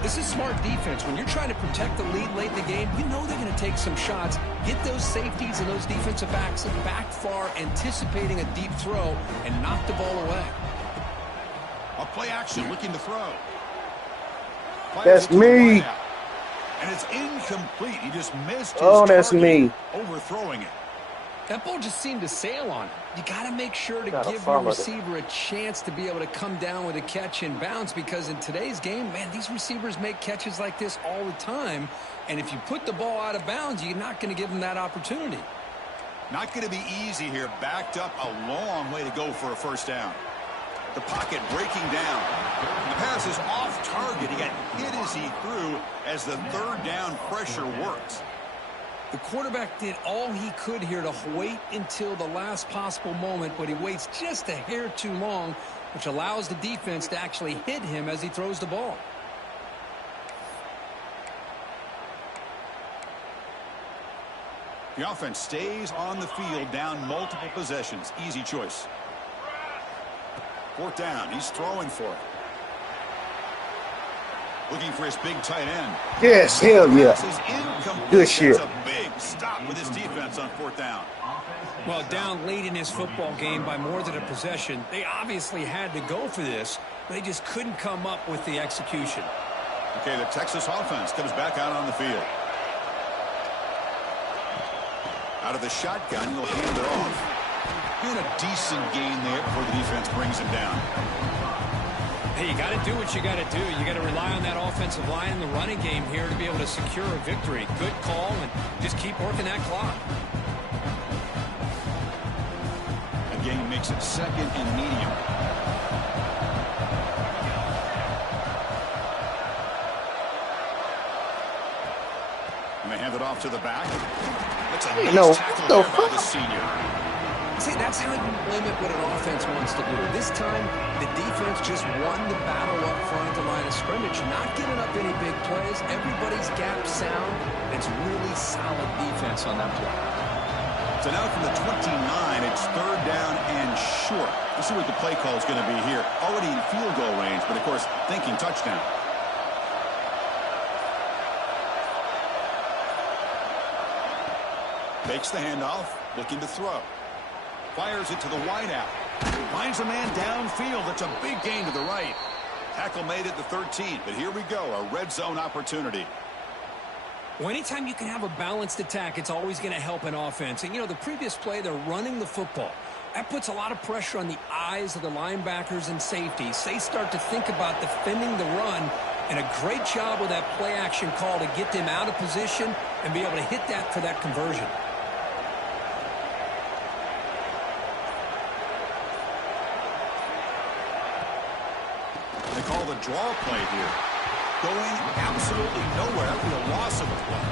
This is smart defense. When you're trying to protect the lead late in the game, you know they're going to take some shots, get those safeties and those defensive backs back far, anticipating a deep throw, and knock the ball away. A play action, looking to throw. That's me. And it's incomplete. He just missed his Oh, that's target, me. overthrowing it. That ball just seemed to sail on him. You got to make sure to give your receiver a chance to be able to come down with a catch and bounce, because in today's game, man, these receivers make catches like this all the time. And if you put the ball out of bounds, you're not going to give them that opportunity. Not going to be easy here. Backed up a long way to go for a first down. The pocket breaking down. The pass is off target. He got hit as he threw as the third down pressure works. The quarterback did all he could here to wait until the last possible moment, but he waits just a hair too long, which allows the defense to actually hit him as he throws the ball. The offense stays on the field, down multiple possessions. Easy choice. 4th down. He's throwing for it. Looking for his big tight end. Yes, hell yeah. Good shit. That's a big stop with his defense on 4th down. Well, down late in his football game by more than a possession, they obviously had to go for this, but they just couldn't come up with the execution. Okay, the Texas offense comes back out on the field. Out of the shotgun, he'll hand it off. And a decent gain there before the defense brings him down. Hey, you got to do what you got to do. You got to rely on that offensive line in the running game here to be able to secure a victory. Good call, and just keep working that clock. Again, makes it 2nd and medium. And they hand it off to the back. That's a nice tackle there by the senior. See, that's how you limit what an offense wants to do. This time, the defense just won the battle up front at the line of scrimmage, not giving up any big plays. Everybody's gap sound. It's really solid defense on that play. So now from the 29, it's 3rd down and short. Let's see what the play call is going to be here. Already in field goal range, but of course, thinking touchdown. Fakes the handoff, looking to throw. Fires it to the wideout. Finds a man downfield. That's a big gain to the right. Tackle made at the 13, but here we go, a red zone opportunity. Well, anytime you can have a balanced attack, it's always going to help an offense. And, you know, the previous play, they're running the football. That puts a lot of pressure on the eyes of the linebackers and safeties. They start to think about defending the run, and a great job with that play action call to get them out of position and be able to hit that for that conversion. They call the draw play here. Going absolutely nowhere after the loss of a play.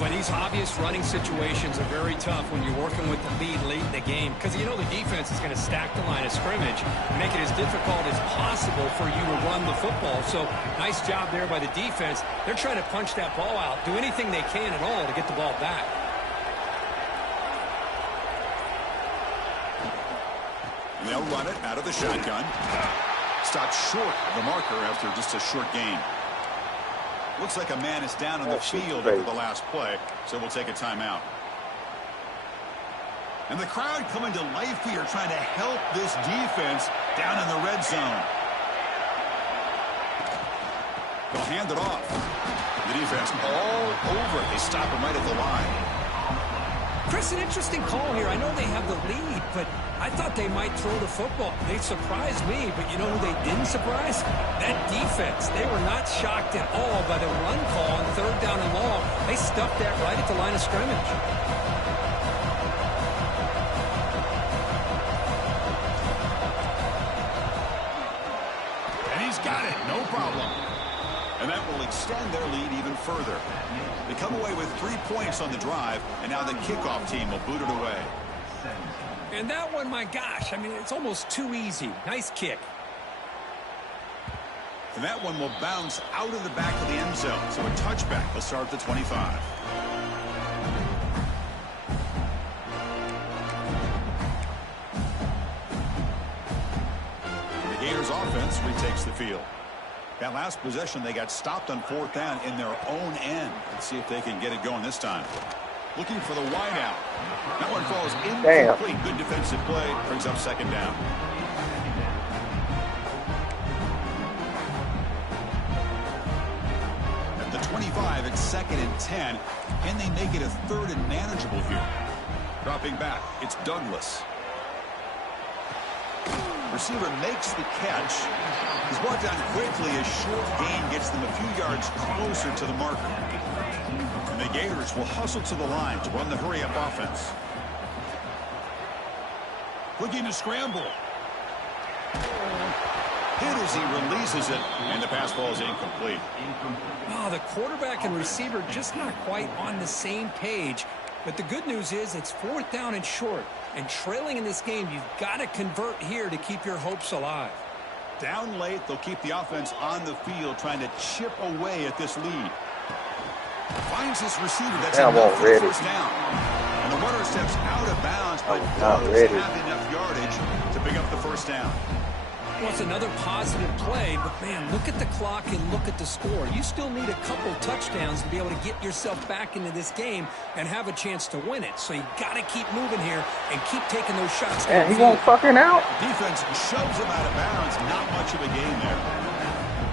But these obvious running situations are very tough when you're working with the lead late in the game, because you know the defense is going to stack the line of scrimmage, make it as difficult as possible for you to run the football. So nice job there by the defense. They're trying to punch that ball out, do anything they can at all to get the ball back. And they'll run it out of the shotgun. Stopped short of the marker after just a short gain. Looks like a man is down on the field after the last play, so we'll take a timeout. And the crowd coming to life here, trying to help this defense down in the red zone. They'll hand it off. The defense all over it. They stop him right at the line. Chris, an interesting call here. I know they have the lead, but I thought they might throw the football. They surprised me, but you know who they didn't surprise? That defense. They were not shocked at all by the run call on 3rd down and long. They stuffed that right at the line of scrimmage. And he's got it. No problem. And that will extend their lead even further. They come away with 3 points on the drive, and now the kickoff team will boot it away. And that one, my gosh, I mean, it's almost too easy. Nice kick. And that one will bounce out of the back of the end zone. So a touchback will start at the 25. The Gators offense retakes the field. That last possession, they got stopped on 4th down in their own end. Let's see if they can get it going this time. Looking for the wideout. That one falls incomplete. Good defensive play. Brings up 2nd down. At the 25, it's 2nd and 10. And they make it a 3rd and manageable here. Dropping back, it's Douglas. Receiver makes the catch. He's brought down quickly. A short gain gets them a few yards closer to the marker. And the Gators will hustle to the line to run the hurry-up offense. Looking to scramble. hit as he releases it, and the pass ball is incomplete. Oh, the quarterback and receiver just not quite on the same page. But the good news is it's 4th down and short. And trailing in this game, you've got to convert here to keep your hopes alive. Down late, they'll keep the offense on the field trying to chip away at this lead. Finds his receiver. That's enough for the first down. And the runner steps out of bounds, but does have enough yardage to pick up the first down. Well, it's another positive play, but, man, look at the clock and look at the score. You still need a couple touchdowns to be able to get yourself back into this game and have a chance to win it. So you got to keep moving here and keep taking those shots. And he won't fucking out. Defense shoves him out of bounds. Not much of a game there.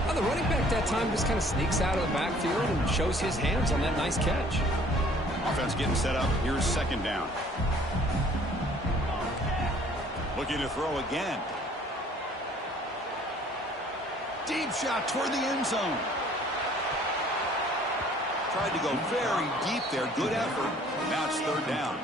Well, the running back that time just kind of sneaks out of the backfield and shows his hands on that nice catch. Offense getting set up. Here's 2nd down. Looking to throw again. Deep shot toward the end zone. Tried to go very deep there. Good effort. Now it's 3rd down.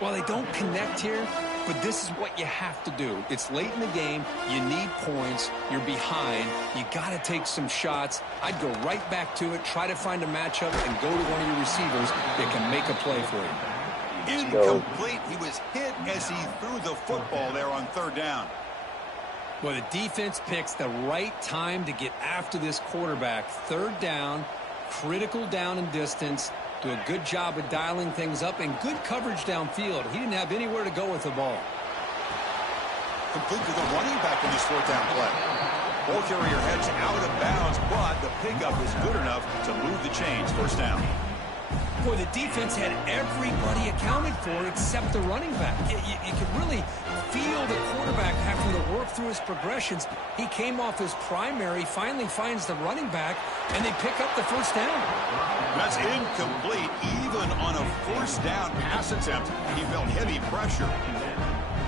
Well, they don't connect here, but this is what you have to do. It's late in the game. You need points. You're behind. You got to take some shots. I'd go right back to it, try to find a matchup, and go to one of your receivers that can make a play for you. Incomplete. He was hit as he threw the football there on 3rd down. Well, the defense picks the right time to get after this quarterback. 3rd down, critical down and distance. Do a good job of dialing things up and good coverage downfield. He didn't have anywhere to go with the ball. Complete to the running back in this 4th down play. Ball carrier heads out of bounds, but the pickup was good enough to move the chains. 1st down. Boy, the defense had everybody accounted for except the running back. You could really feel the quarterback having to work through his progressions. He came off his primary, finally finds the running back, and they pick up the 1st down. That's incomplete. Even on a 1st down pass attempt, he felt heavy pressure.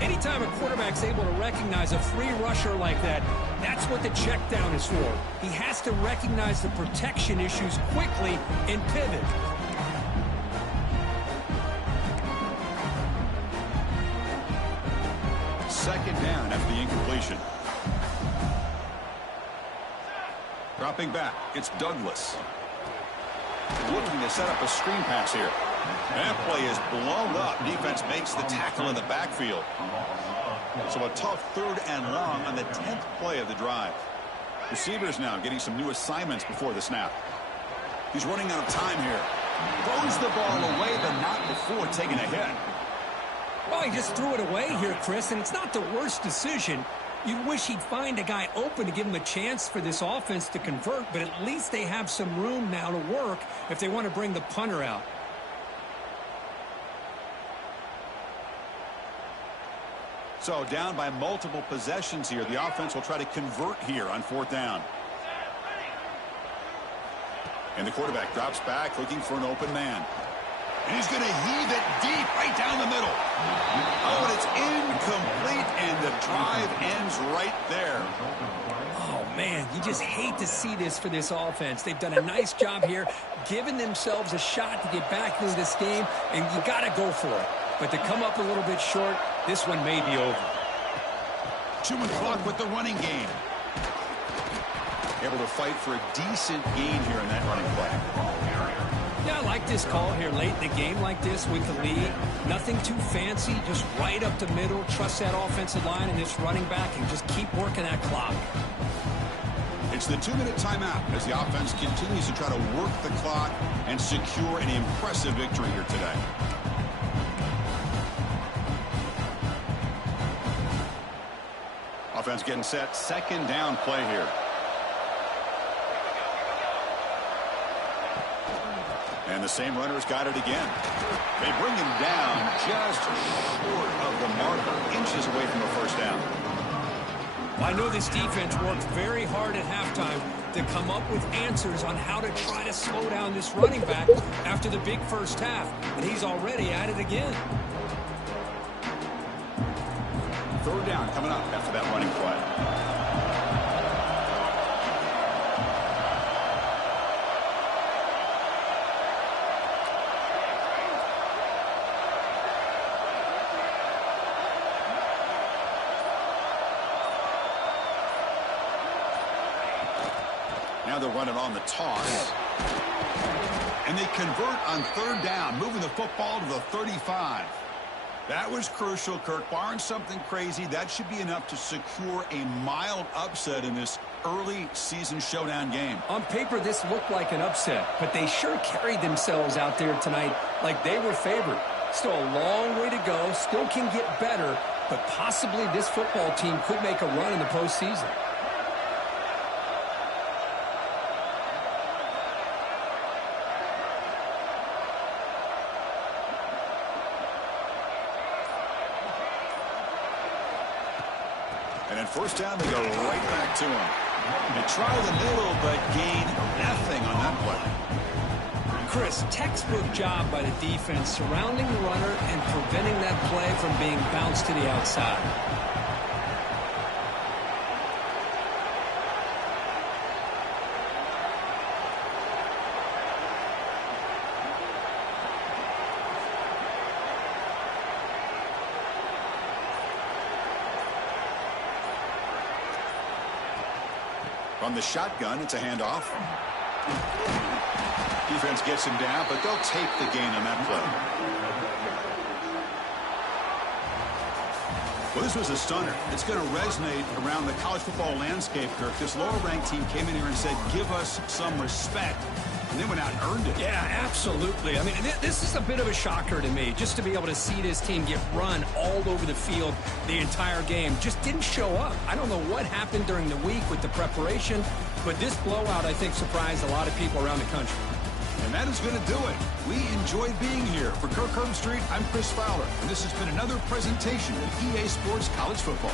Anytime a quarterback's able to recognize a free rusher like that, that's what the check down is for. He has to recognize the protection issues quickly and pivot. 2nd down after the incompletion. Dropping back, it's Douglas. Looking to set up a screen pass here. That play is blown up. Defense makes the tackle in the backfield. So a tough 3rd and long on the 10th play of the drive. Receivers now getting some new assignments before the snap. He's running out of time here. Throws the ball away, but not before taking a hit. Well, he just threw it away here, Chris, and it's not the worst decision. You wish he'd find a guy open to give him a chance for this offense to convert, but at least they have some room now to work if they want to bring the punter out. So down by multiple possessions here. The offense will try to convert here on 4th down. And the quarterback drops back looking for an open man. And he's going to heave it deep right down the middle. Oh, and it's incomplete, and the drive ends right there. Oh, man, you just hate to see this for this offense. They've done a nice job here, giving themselves a shot to get back into this game, and you got to go for it. But to come up a little bit short, this one may be over. Chewing clock with the running game. Able to fight for a decent gain here in that running play. Yeah, I like this call here late in the game like this with the lead. Nothing too fancy, just right up the middle. Trust that offensive line and this running back and just keep working that clock. It's the 2-minute timeout as the offense continues to try to work the clock and secure an impressive victory here today. Offense getting set. 2nd down play here. And the same runner's got it again. They bring him down just short of the marker, inches away from a 1st down. Well, I know this defense worked very hard at halftime to come up with answers on how to try to slow down this running back after the big 1st half, and he's already at it again. 3rd down coming up after that running play. Now they'll run it on the toss. And they convert on third down, moving the football to the 35. That was crucial, Kirk. Barring something crazy, that should be enough to secure a mild upset in this early season showdown game. On paper, this looked like an upset, but they sure carried themselves out there tonight like they were favored. Still a long way to go, still can get better, but possibly this football team could make a run in the postseason. And at first down, they go right back to him. They try the middle, but gain nothing on that play. Chris, textbook job by the defense surrounding the runner and preventing that play from being bounced to the outside. From the shotgun, it's a handoff. Defense gets him down, but they'll take the gain on that play. Well, this was a stunner. It's going to resonate around the college football landscape, Kirk. This lower-ranked team came in here and said, give us some respect. And they went out and earned it. Yeah, absolutely. I mean, this is a bit of a shocker to me, just to be able to see this team get run all over the field the entire game. Just didn't show up. I don't know what happened during the week with the preparation, but this blowout, I think, surprised a lot of people around the country. And that is going to do it. We enjoyed being here. For Kirk Herbstreit, I'm Chris Fowler, and this has been another presentation of EA Sports College Football.